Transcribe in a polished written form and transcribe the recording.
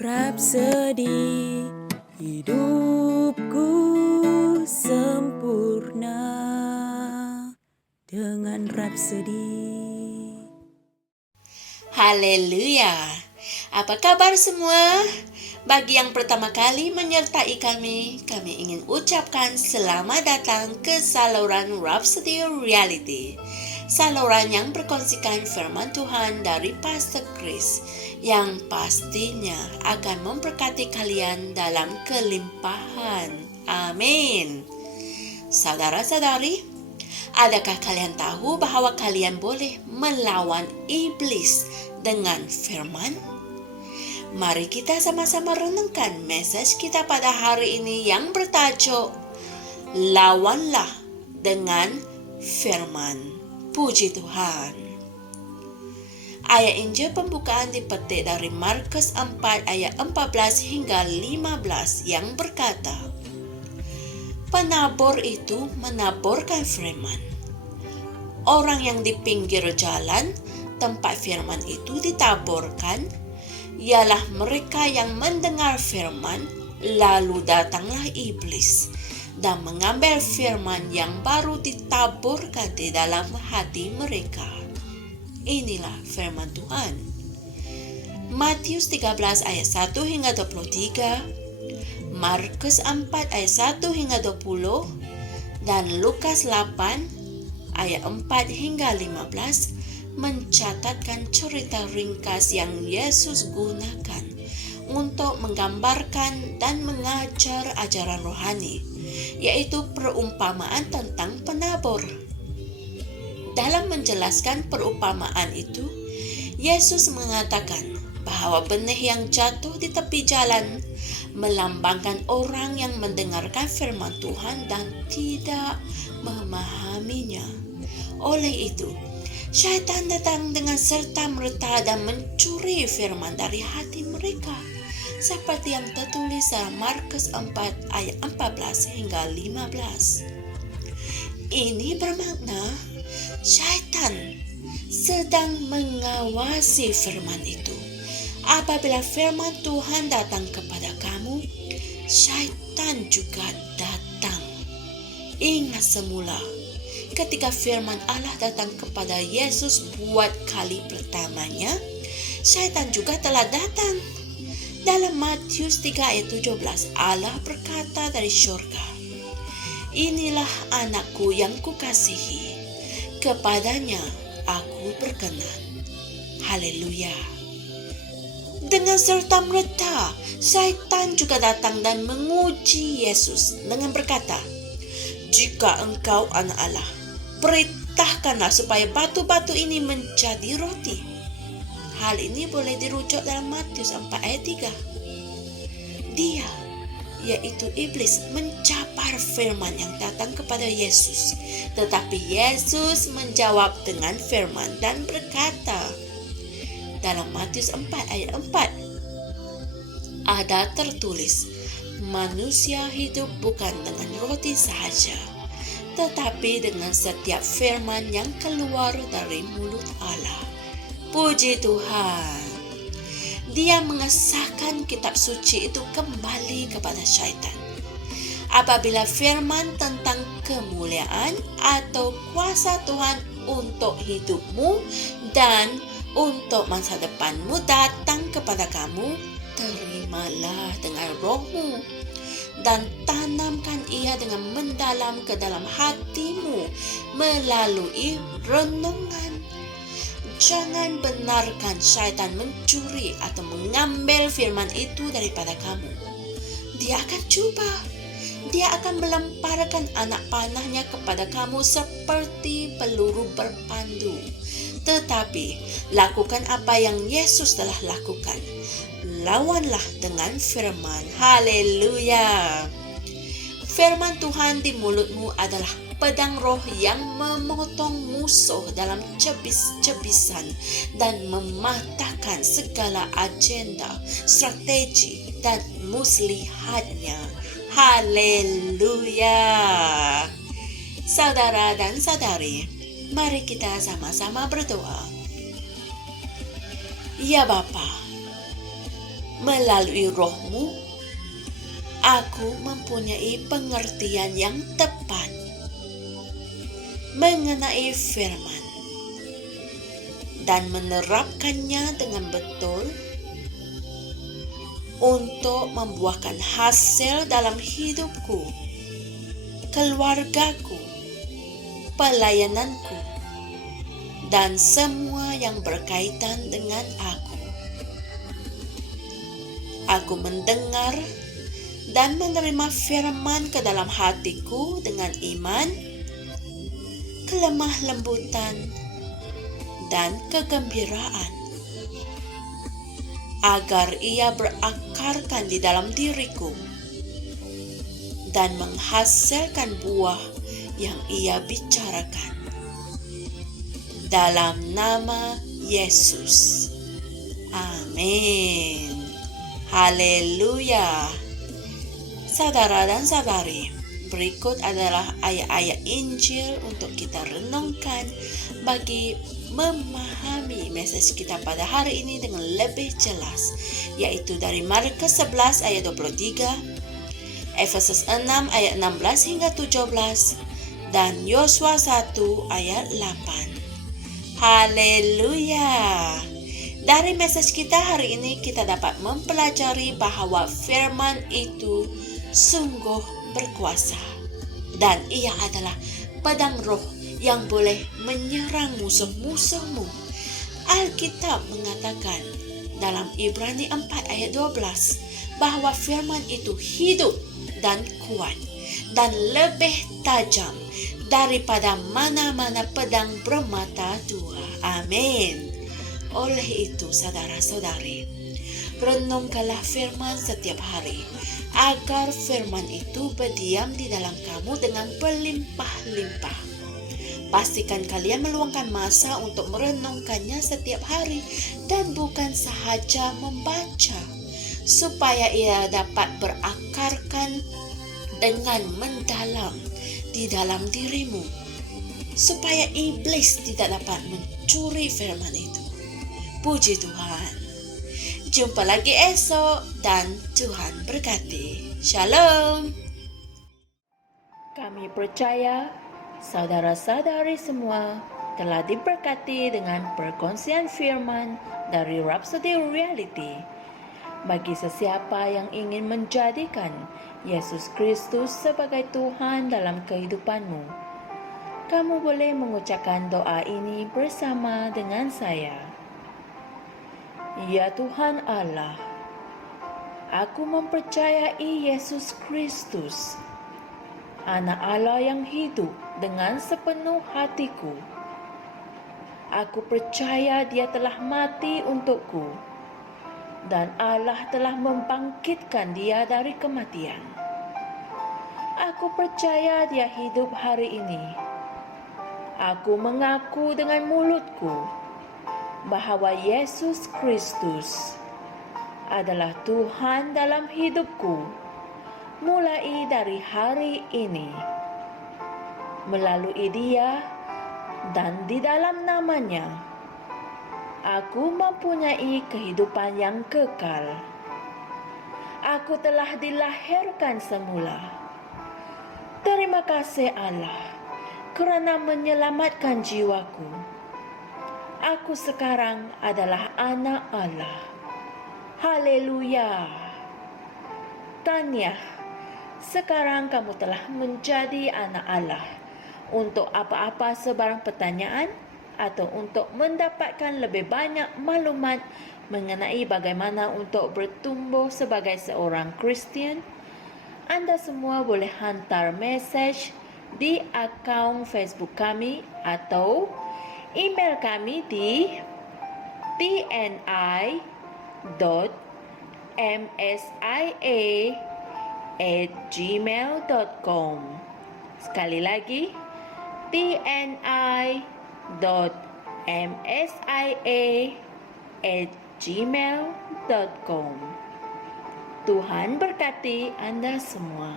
Rapsodi hidupku sempurna dengan Rapsodi. Haleluya. Apa kabar semua? Bagi yang pertama kali menyertai kami ingin ucapkan selamat datang ke saluran Rapsodi Reality. Saluran yang berkongsikan firman Tuhan dari Pastor Chris yang pastinya akan memberkati kalian dalam kelimpahan. Amin. Saudara-saudari, adakah kalian tahu bahwa kalian boleh melawan iblis dengan firman? Mari kita sama-sama renungkan message kita pada hari ini yang bertajuk Lawanlah dengan Firman. Puji Tuhan. Ayat Injil pembukaan dipetik dari Markus 4 ayat 14 hingga 15 yang berkata, penabur itu menaburkan firman. Orang yang di pinggir jalan tempat firman itu ditaburkan ialah mereka yang mendengar firman, lalu datanglah iblis dan mengambil firman yang baru ditaburkan di dalam hati mereka. Inilah firman Tuhan. Matius 13 ayat 1 hingga 23, Markus 4 ayat 1 hingga 20, dan Lukas 8 ayat 4 hingga 15 mencatatkan cerita ringkas yang Yesus gunakan untuk menggambarkan dan mengajar ajaran rohani, yaitu perumpamaan tentang penabur. Dalam menjelaskan perumpamaan itu, Yesus mengatakan bahwa benih yang jatuh di tepi jalan melambangkan orang yang mendengarkan firman Tuhan dan tidak memahaminya. Oleh itu, syaitan datang dengan serta-merta dan mencuri firman dari hati mereka, seperti yang tertulis dalam Markus 4 ayat 14 hingga 15. Ini bermakna syaitan sedang mengawasi firman itu. Apabila firman Tuhan datang kepada kamu, syaitan juga datang. Ingat semula, ketika firman Allah datang kepada Yesus buat kali pertamanya, syaitan juga telah datang. Dalam Matius 3 ayat 17, Allah berkata dari syurga, inilah anakku yang kukasihi, kepadanya aku berkenan. Haleluya. Dengan serta-merta, syaitan juga datang dan menguji Yesus dengan berkata, jika engkau anak Allah, perintahkanlah supaya batu-batu ini menjadi roti. Hal ini boleh dirujuk dalam Matius 4 ayat 3. Dia, yaitu iblis, mencapar firman yang datang kepada Yesus. Tetapi Yesus menjawab dengan firman dan berkata, dalam Matius 4 ayat 4, ada tertulis, manusia hidup bukan dengan roti sahaja, tetapi dengan setiap firman yang keluar dari mulut Allah. Puji Tuhan. Dia mengesahkan kitab suci itu kembali kepada syaitan. Apabila firman tentang kemuliaan atau kuasa Tuhan untuk hidupmu dan untuk masa depanmu datang kepada kamu, terimalah dengan rohmu dan tanamkan ia dengan mendalam ke dalam hatimu melalui renungan. Jangan benarkan syaitan mencuri atau mengambil firman itu daripada kamu. Dia akan cuba. Dia akan melemparkan anak panahnya kepada kamu seperti peluru berpandu. Tetapi lakukan apa yang Yesus telah lakukan. Lawanlah dengan firman. Haleluya. Firman Tuhan di mulutmu adalah pedang roh yang memotong musuh dalam cebis-cebisan dan mematahkan segala agenda, strategi, dan muslihatnya. Haleluya. Saudara dan saudari, mari kita sama-sama berdoa. Ya Bapa, Melalui roh-Mu, aku mempunyai pengertian yang tepat mengenai firman dan menerapkannya dengan betul untuk membuahkan hasil dalam hidupku, keluargaku, pelayananku, dan semua yang berkaitan dengan aku. Aku mendengar dan menerima firman ke dalam hatiku dengan iman, kelemah lembutan, dan kegembiraan, agar ia berakarkan di dalam diriku dan menghasilkan buah yang ia bicarakan. Dalam nama Yesus. Amin. Haleluya. Saudara dan saudari, berikut adalah ayat-ayat Injil untuk kita renungkan bagi memahami mesej kita pada hari ini dengan lebih jelas, yaitu dari Markus 11 ayat 23, Efesus 6 ayat 16 hingga 17, dan Yosua 1 ayat 8. Haleluya. Dari mesej kita hari ini kita dapat mempelajari bahwa firman itu sungguh berkuasa dan ia adalah pedang roh yang boleh menyerang musuh-musuhmu. Alkitab mengatakan dalam Ibrani 4 ayat 12 bahwa firman itu hidup dan kuat dan lebih tajam daripada mana-mana pedang bermata dua. Amin. Oleh itu, saudara-saudari, renungkanlah firman setiap hari, agar firman itu berdiam di dalam kamu dengan berlimpah-limpah. Pastikan kalian meluangkan masa untuk merenungkannya setiap hari dan bukan sahaja membaca, supaya ia dapat berakarkan dengan mendalam di dalam dirimu, supaya iblis tidak dapat mencuri firman itu. Puji Tuhan. Jumpa lagi esok dan Tuhan berkati. Shalom. Kami percaya saudara-saudari semua telah diberkati dengan perkongsian firman dari Rhapsody Reality. Bagi sesiapa yang ingin menjadikan Yesus Kristus sebagai Tuhan dalam kehidupanmu, kamu boleh mengucapkan doa ini bersama dengan saya. Ya Tuhan Allah, aku mempercayai Yesus Kristus, Anak Allah yang hidup dengan sepenuh hatiku. Aku percaya Dia telah mati untukku dan Allah telah membangkitkan Dia dari kematian. Aku percaya Dia hidup hari ini. Aku mengaku dengan mulutku bahwa Yesus Kristus adalah Tuhan dalam hidupku mulai dari hari ini. Melalui Dia dan di dalam nama-Nya, aku mempunyai kehidupan yang kekal. Aku telah dilahirkan semula. Terima kasih Allah kerana menyelamatkan jiwaku. Aku sekarang adalah anak Allah. Haleluya. Tahniah, sekarang kamu telah menjadi anak Allah. Untuk apa-apa sebarang pertanyaan atau untuk mendapatkan lebih banyak maklumat mengenai bagaimana untuk bertumbuh sebagai seorang Kristian, Anda semua boleh hantar mesej di akaun Facebook kami atau email kami di tni.msia@gmail.com. Sekali lagi, tni.msia@gmail.com. Tuhan berkati Anda semua.